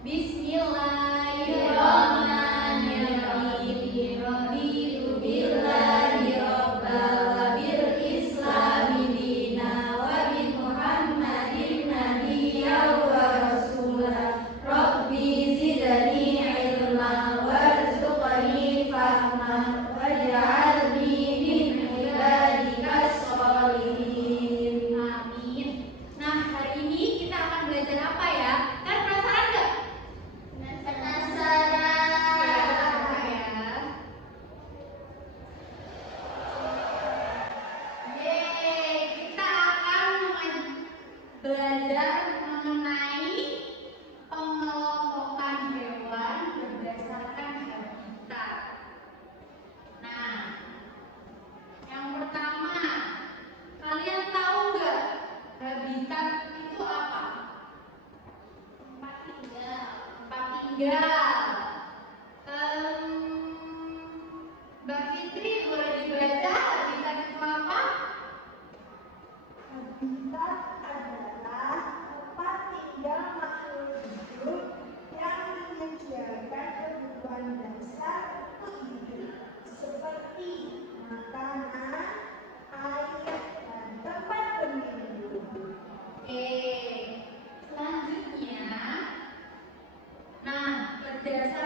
Bismillahirrahmanirrahim. Raditu billahi rabbal wa bil islami dina wa bi Muhammadin nabiyyan wa rasula. Rabbi zidni ilman warzuqni fahman waj'alni min ibadikas sholihin. Amin. Nah, hari ini kita akan belajar apa ya? Kan penasaran nggak? Penasaran. Apa ya? Yeay, kita akan belajar mengenai pengelompokan hewan berdasarkan habitat. Nah, yang pertama, kalian tahu nggak habitat itu apa? Tempat tinggal. Tempat tinggal. Mbak Fitri boleh dibaca habitat itu apa? Habitat adalah tempat tinggal makhluk hidup yang menyediakan kebutuhan dasar untuk hidup seperti makanan, air, dan tempat berlindung. Oke, selanjutnya, nah berdasarkan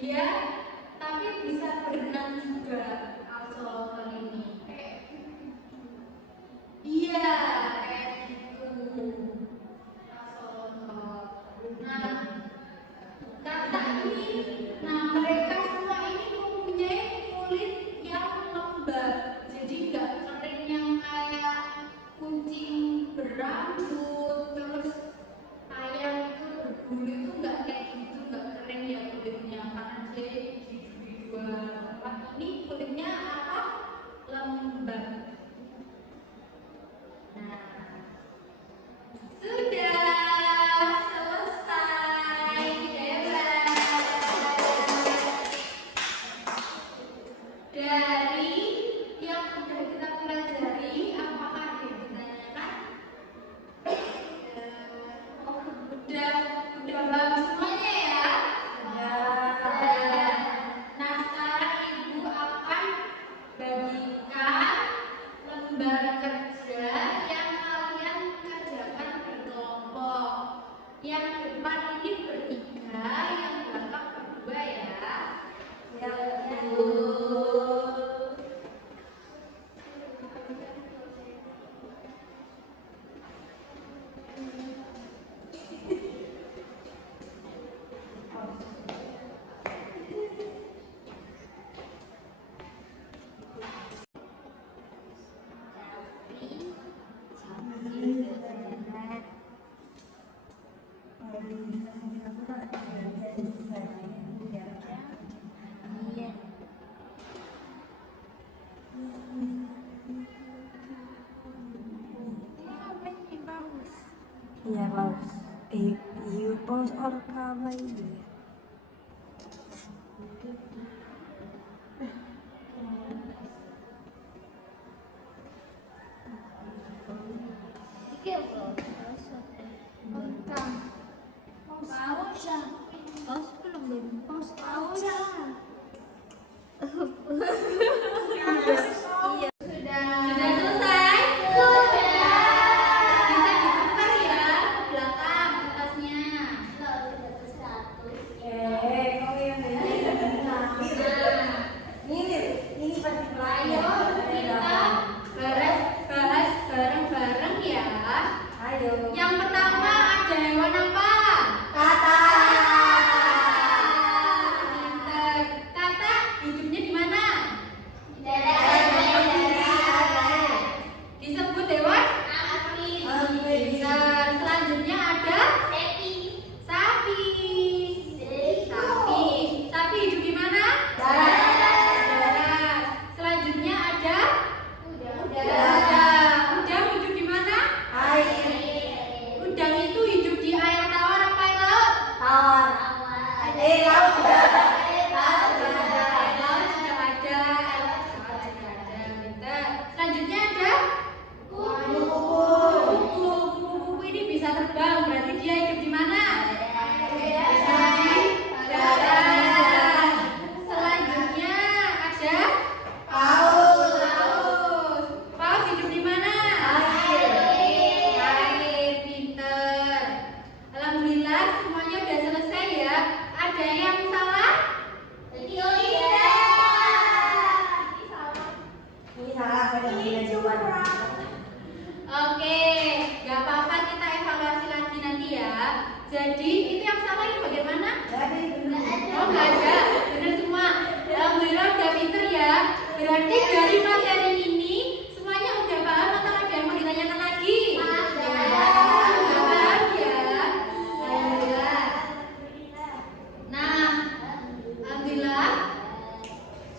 Dia tapi bisa berenang juga axolotl ini. Iya, kayak gitu. Axolotl. Nah, kata ini, mereka semua ini mempunyai kulit yang lembab, jadi nggak kering yang kayak kucing berambut, terus ayam itu berbulu itu nggak kayak gitu, nggak kering ya kulitnya karena dia hidup di dua tempat. Ini kulitnya apa? Lembab. Nah, sudah selesai. Dari yang sudah kita pelajari, apakah ada yang ditanyakan? Udah paham semuanya ya? Udah. Nah, sekarang Ibu akan bagikan lembar kerja yang kalian kerjakan berkelompok. Yang depan ini bertiga, yang belakang berdua ya. Ya, Ya paus. You paus or kawaii. Iki apa? Paus belum. Iya. Sudah selesai? Sudah. Bisa ditukar ya ke belakang kertasnya. kau yang ini pasti Ayo kita bahas bareng-bareng ya. Ayo. Yang pertama ada hewan apa? Kata. Pinter. Kata hidupnya di mana? Disebut hewan? Pinter. Selanjutnya ada sapi. Sapi hidup di mana? Darat. Selanjutnya ada udang hidup di mana? Udang itu hidup di air tawar apa air laut? Laut. Air laut juga ada. Pinter. Selanjutnya ada kupu-kupu ini bisa terbang, berarti dia hidup di mana? Di darat. Selanjutnya ada paus. Paus hidup di mana? Air. Pinter. Alhamdulillah semuanya udah selesai ya. Ada yang salah? Ini salah, saya tidak jawaban. Oke, gak apa-apa, kita evaluasi lagi nanti ya. Jadi itu yang salah ini bagaimana? Jadi benar. Oh nggak ada, bener semua. Alhamdulillah udah pinter ya. Berarti dari materi ini semuanya udah paham atau ada yang mau ditanyakan lagi? Udah paham ya. Alhamdulillah. Nah, alhamdulillah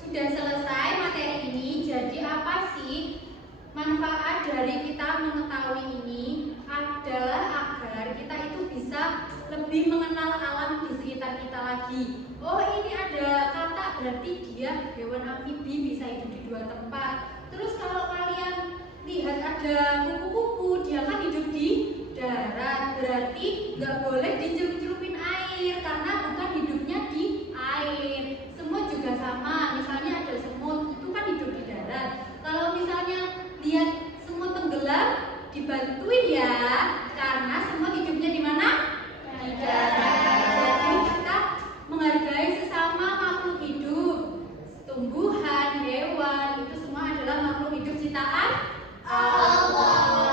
sudah selesai materi ini. Jadi apa sih manfaat dari kita mengetahui ini? Adalah agar kita itu bisa lebih mengenal alam di sekitar kita lagi. Oh, ini ada kata, berarti dia hewan amfibi, bisa hidup di dua tempat. Terus kalau kalian lihat ada kupu-kupu, dia kan hidup di darat, berarti nggak boleh dicelup-celupin air karena bukan hidupnya di air. Semut juga sama, misalnya ada semut itu kan hidup di darat. Kalau misalnya lihat semut tenggelam, dibantuin ya, karena semut hidupnya di mana? Di darat. Jadi kita menghargai sesama tumbuhan, hewan, itu semua adalah makhluk hidup ciptaan Allah.